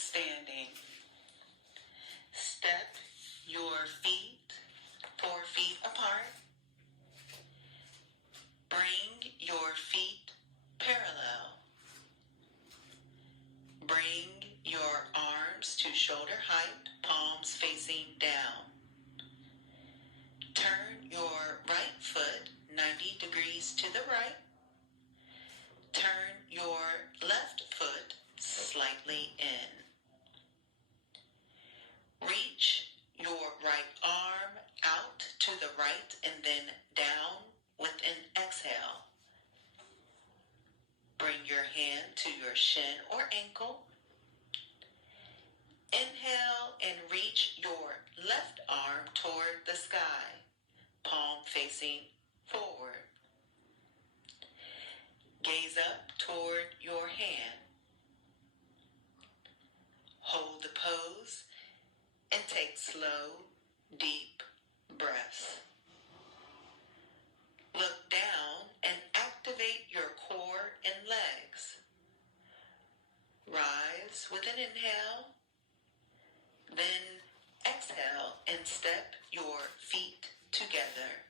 standing. Step your feet 4 feet apart. Bring your feet parallel. Bring your arms to shoulder height, palms facing down. Turn your right foot 90 degrees to the right. Turn your left foot slightly in. Reach your right arm out to the right and then down with an exhale. Bring your hand to your shin or ankle. Inhale and reach your left arm toward the sky, palm facing forward. Gaze up toward your hand. Hold the pose and take slow, deep breaths. Look down and activate your core and legs. Rise with an inhale, then exhale and step your feet together.